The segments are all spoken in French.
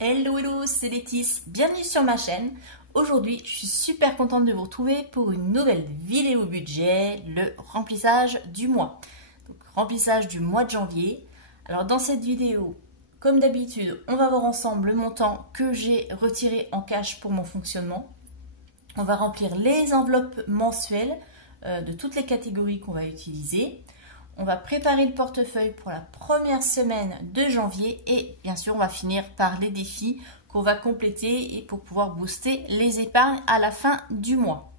Hello hello, c'est Laetice, bienvenue sur ma chaîne. Aujourd'hui, je suis super contente de vous retrouver pour une nouvelle vidéo budget, le remplissage du mois. Donc remplissage du mois de janvier. Alors dans cette vidéo, comme d'habitude, on va voir ensemble le montant que j'ai retiré en cash pour mon fonctionnement. On va remplir les enveloppes mensuelles de toutes les catégories qu'on va utiliser. On va préparer le portefeuille pour la première semaine de janvier et bien sûr on va finir par les défis qu'on va compléter et pour pouvoir booster les épargnes à la fin du mois.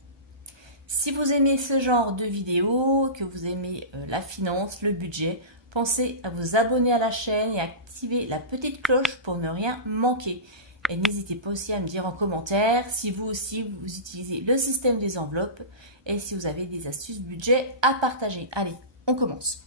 Si vous aimez ce genre de vidéo, que vous aimez la finance, le budget, pensez à vous abonner à la chaîne et activer la petite cloche pour ne rien manquer. Et n'hésitez pas aussi à me dire en commentaire si vous aussi vous utilisez le système des enveloppes et si vous avez des astuces budget à partager. Allez, on commence.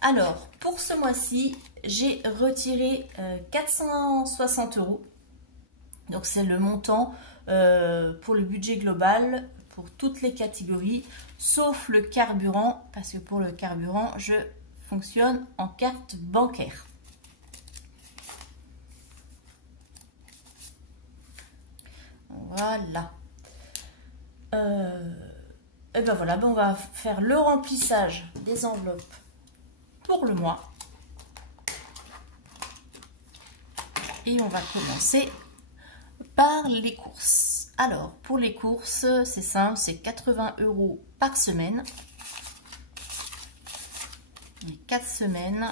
Alors, pour ce mois-ci, j'ai retiré 460 €. Donc, c'est le montant pour le budget global pour toutes les catégories, sauf le carburant, parce que pour le carburant, je fonctionne en carte bancaire. Voilà. Et ben voilà, on va faire le remplissage des enveloppes pour le mois. Et on va commencer par les courses. Alors, pour les courses, c'est simple, c'est 80 € par semaine. Les 4 semaines.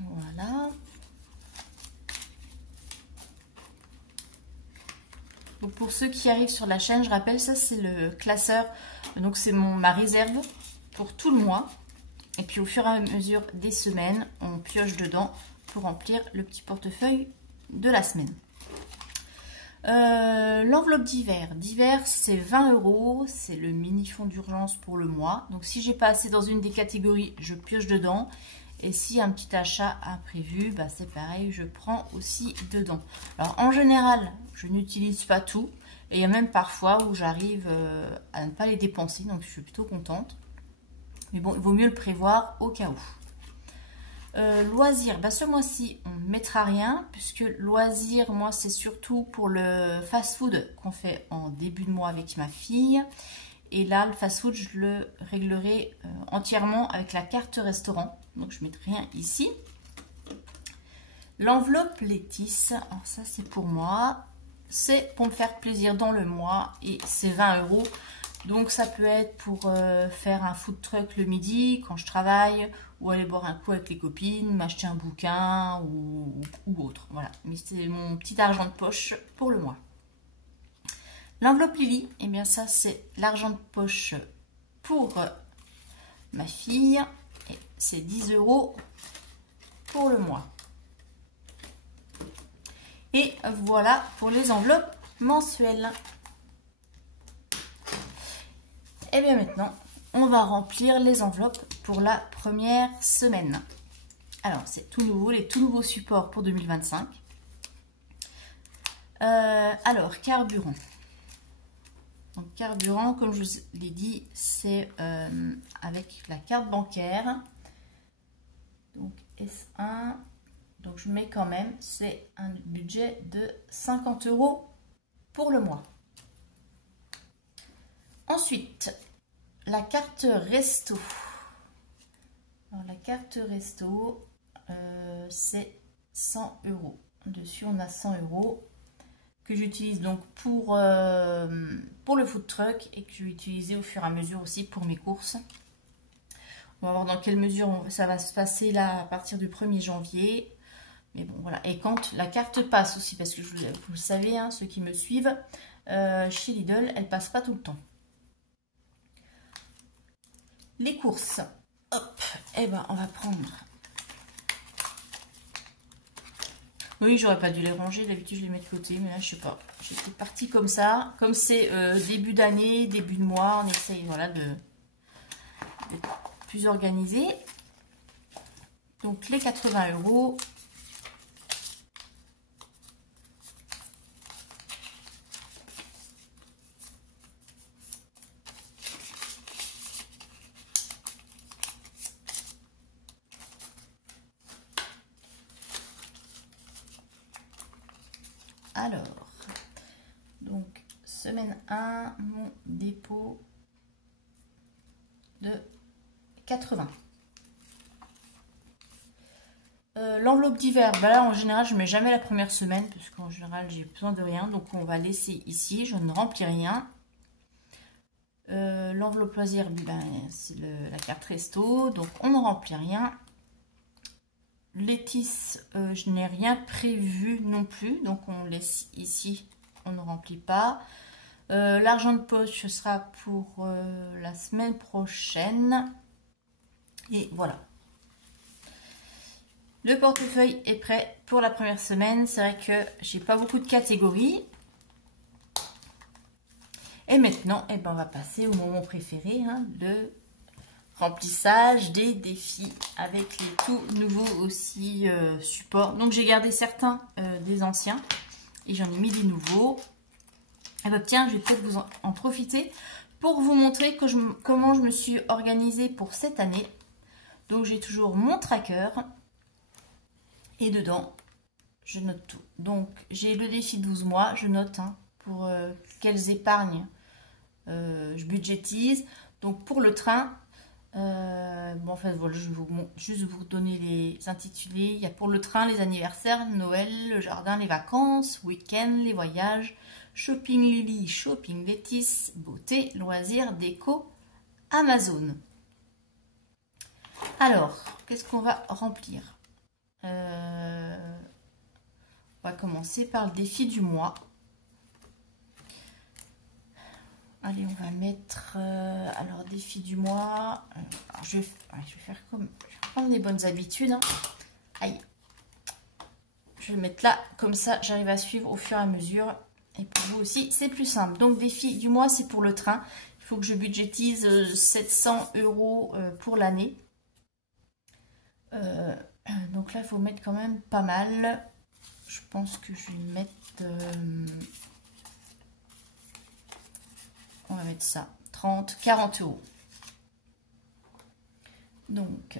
Voilà. Donc pour ceux qui arrivent sur la chaîne, je rappelle, ça c'est le classeur. Donc c'est ma réserve pour tout le mois. Et puis au fur et à mesure des semaines, on pioche dedans pour remplir le petit portefeuille de la semaine. L'enveloppe d'hiver. D'hiver, c'est 20 €. C'est le mini fonds d'urgence pour le mois. Donc si j'ai pas assez dans une des catégories, je pioche dedans. Et si un petit achat imprévu, bah c'est pareil, je prends aussi dedans. Alors en général, je n'utilise pas tout. Et il y a même parfois où j'arrive à ne pas les dépenser. Donc je suis plutôt contente. Mais bon, il vaut mieux le prévoir au cas où. Loisirs, bah ce mois-ci, on ne mettra rien. Puisque loisirs, moi, c'est surtout pour le fast-food qu'on fait en début de mois avec ma fille. Et là, le fast-food, je le réglerai entièrement avec la carte restaurant. Donc, je ne mettrai rien ici. L'enveloppe Laetice, alors ça, c'est pour moi. C'est pour me faire plaisir dans le mois et c'est 20 €. Donc, ça peut être pour faire un food truck le midi quand je travaille ou aller boire un coup avec les copines, m'acheter un bouquin ou autre. Voilà, mais c'est mon petit argent de poche pour le mois. L'enveloppe Lily, et bien ça c'est l'argent de poche pour ma fille. Et c'est 10 € pour le mois. Et voilà pour les enveloppes mensuelles. Et bien maintenant, on va remplir les enveloppes pour la première semaine. Alors c'est tout nouveau, les tout nouveaux supports pour 2025. Alors, carburant. Donc carburant, comme je vous l'ai dit, c'est avec la carte bancaire. Donc S1. Donc je mets quand même, c'est un budget de 50 € pour le mois. Ensuite, la carte resto. Alors la carte resto, c'est 100 €. Dessus, on a 100 € que j'utilise donc pour le food truck et que je vais utiliser au fur et à mesure aussi pour mes courses. On va voir dans quelle mesure ça va se passer là à partir du 1er janvier. Mais bon, voilà. Et quand la carte passe aussi, parce que vous le savez, hein, ceux qui me suivent, chez Lidl, elle passe pas tout le temps. Les courses. Hop, et ben on va prendre. Oui, j'aurais pas dû les ranger. D'habitude, je les mets de côté. Mais là, je sais pas. J'étais partie comme ça. Comme c'est début d'année, début de mois, on essaye voilà, de plus organisé. Donc Donc les 80 €. Alors, donc semaine 1, mon dépôt de 80. L'enveloppe d'hiver, bah là en général je mets jamais la première semaine parce qu'en général j'ai besoin de rien, donc on va laisser ici, je ne remplis rien. L'enveloppe loisir, ben, c'est la carte resto, donc on ne remplit rien. Les tisses, je n'ai rien prévu non plus, donc on laisse ici, on ne remplit pas. L'argent de poche, ce sera pour la semaine prochaine. Et voilà. Le portefeuille est prêt pour la première semaine. C'est vrai que j'ai pas beaucoup de catégories. Et maintenant, eh ben, on va passer au moment préféré, hein, le remplissage des défis avec les tout nouveaux aussi supports. Donc j'ai gardé certains des anciens et j'en ai mis des nouveaux. Et ben, tiens, je vais peut-être vous en profiter pour vous montrer comment je me suis organisée pour cette année. Donc j'ai toujours mon tracker et dedans je note tout. Donc j'ai le défi 12 mois, je note hein, pour quelles épargnes je budgétise. Donc pour le train, bon, en fait, voilà, je vais juste vous donner les intitulés. Il y a pour le train les anniversaires, Noël, le jardin, les vacances, week-end, les voyages, shopping Lily, shopping Vétis, beauté, loisirs, déco, Amazon. Alors, qu'est-ce qu'on va remplir? On va commencer par le défi du mois. Allez, on va mettre... alors, défi du mois. Alors, je vais faire comme... Je vais prendre les bonnes habitudes. Hein. Aïe. Je vais le mettre là. Comme ça, j'arrive à suivre au fur et à mesure. Et pour vous aussi, c'est plus simple. Donc, défi du mois, c'est pour le train. Il faut que je budgétise 700 € pour l'année. Donc là, il faut mettre quand même pas mal. Je pense que je vais mettre... on va mettre ça, 30, 40 €. Donc,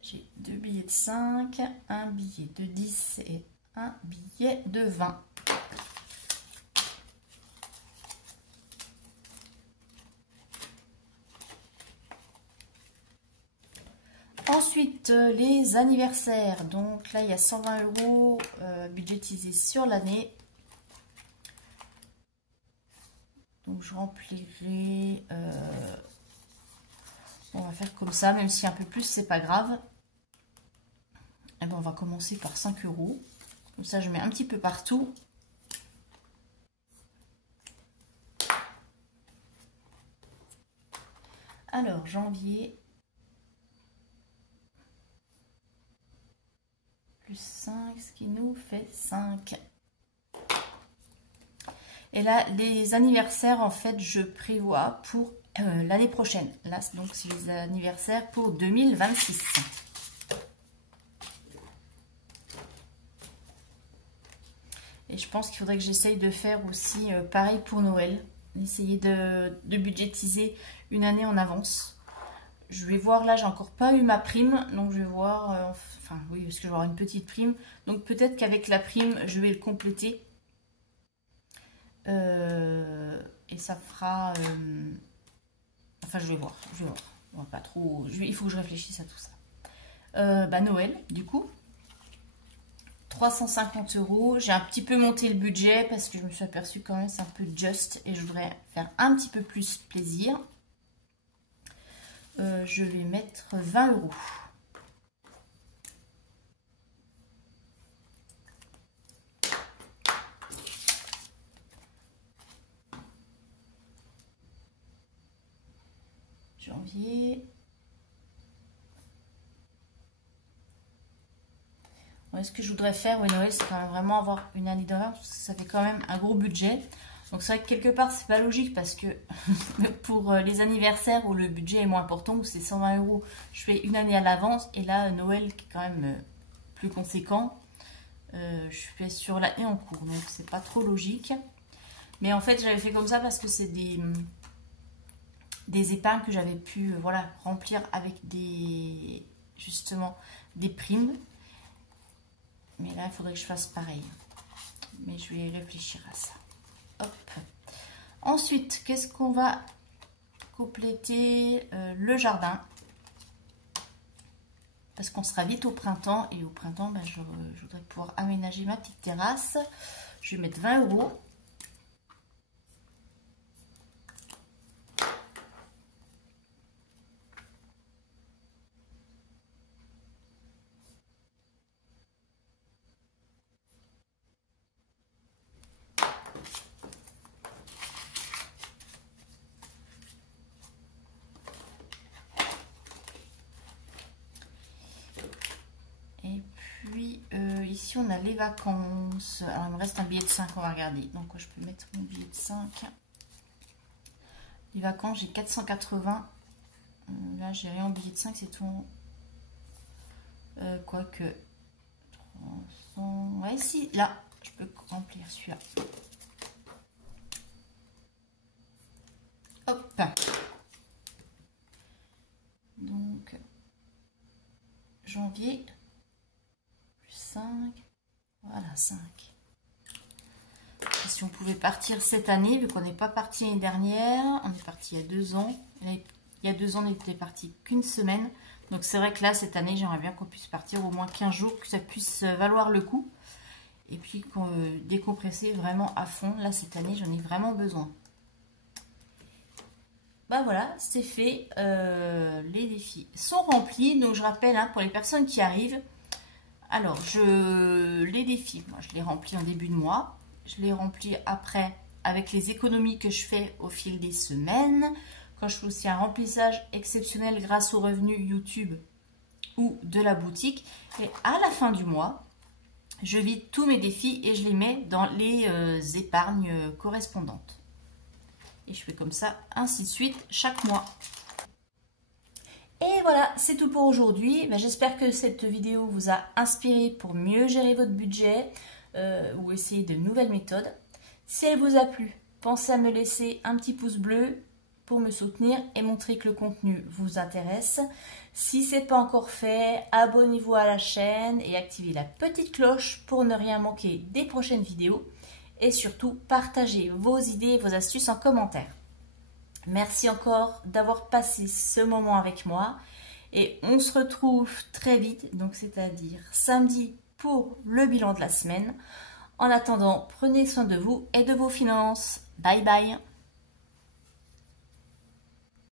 j'ai 2 billets de 5, un billet de 10 et un billet de 20. Ensuite, les anniversaires. Donc là, il y a 120 € budgétisés sur l'année. Donc je remplirai... on va faire comme ça, même si un peu plus, c'est pas grave. Et ben, on va commencer par 5 €. Comme ça, je mets un petit peu partout. Alors, janvier... plus 5, ce qui nous fait 5. Et là, les anniversaires, en fait, je prévois pour l'année prochaine. Là, donc, c'est les anniversaires pour 2026. Et je pense qu'il faudrait que j'essaye de faire aussi pareil pour Noël. Essayer de budgétiser une année en avance. Je vais voir, là, j'ai encore pas eu ma prime. Donc, je vais voir... enfin, oui, parce que je vais avoir une petite prime. Donc, peut-être qu'avec la prime, je vais le compléter. Et ça fera... enfin, je vais voir. On va pas trop... il faut que je réfléchisse à tout ça. Bah, Noël, du coup. 350 €. J'ai un petit peu monté le budget parce que je me suis aperçue quand même c'est un peu juste. Et je voudrais faire un petit peu plus plaisir. Je vais mettre 20 €. Janvier. Ouais, ce que je voudrais faire, oui, Noël, c'est quand même vraiment avoir une année d'avance parce que ça fait quand même un gros budget. Donc c'est vrai que quelque part c'est pas logique parce que pour les anniversaires où le budget est moins important, où c'est 120 €, je fais une année à l'avance. Et là Noël qui est quand même plus conséquent, je fais sur l'année en cours. Donc c'est pas trop logique. Mais en fait j'avais fait comme ça parce que c'est des épargnes que j'avais pu voilà, remplir avec justement des primes. Mais là il faudrait que je fasse pareil. Mais je vais réfléchir à ça. Hop. Ensuite, qu'est-ce qu'on va compléter? Le jardin. Parce qu'on sera vite au printemps. Et au printemps, ben, je voudrais pouvoir aménager ma petite terrasse. Je vais mettre 20 €. Ici on a les vacances. Alors il me reste un billet de 5, on va regarder. Donc je peux mettre mon billet de 5. Les vacances, j'ai 480. Là j'ai rien en billet de 5, c'est tout. Quoique 300. Ouais, si, là je peux remplir celui-là. Hop. Donc janvier. 5, voilà 5. Et si on pouvait partir cette année, vu qu'on n'est pas parti l'année dernière, on est parti il y a 2 ans. Il y a 2 ans, on n'était parti qu'une semaine. Donc c'est vrai que là, cette année, j'aimerais bien qu'on puisse partir au moins 15 jours, que ça puisse valoir le coup. Et puis qu'on décompresser vraiment à fond. Là, cette année, j'en ai vraiment besoin. Bah voilà, c'est fait. Les défis sont remplis. Donc je rappelle, hein, pour les personnes qui arrivent, alors, les défis, moi je les remplis en début de mois. Je les remplis après avec les économies que je fais au fil des semaines. Quand je fais aussi un remplissage exceptionnel grâce aux revenus YouTube ou de la boutique. Et à la fin du mois, je vide tous mes défis et je les mets dans les épargnes correspondantes. Et je fais comme ça, ainsi de suite, chaque mois. Et voilà, c'est tout pour aujourd'hui. J'espère que cette vidéo vous a inspiré pour mieux gérer votre budget ou essayer de nouvelles méthodes. Si elle vous a plu, pensez à me laisser un petit pouce bleu pour me soutenir et montrer que le contenu vous intéresse. Si ce n'est pas encore fait, abonnez-vous à la chaîne et activez la petite cloche pour ne rien manquer des prochaines vidéos. Et surtout, partagez vos idées et vos astuces en commentaire. Merci encore d'avoir passé ce moment avec moi et on se retrouve très vite, donc c'est-à-dire samedi pour le bilan de la semaine. En attendant, prenez soin de vous et de vos finances. Bye bye!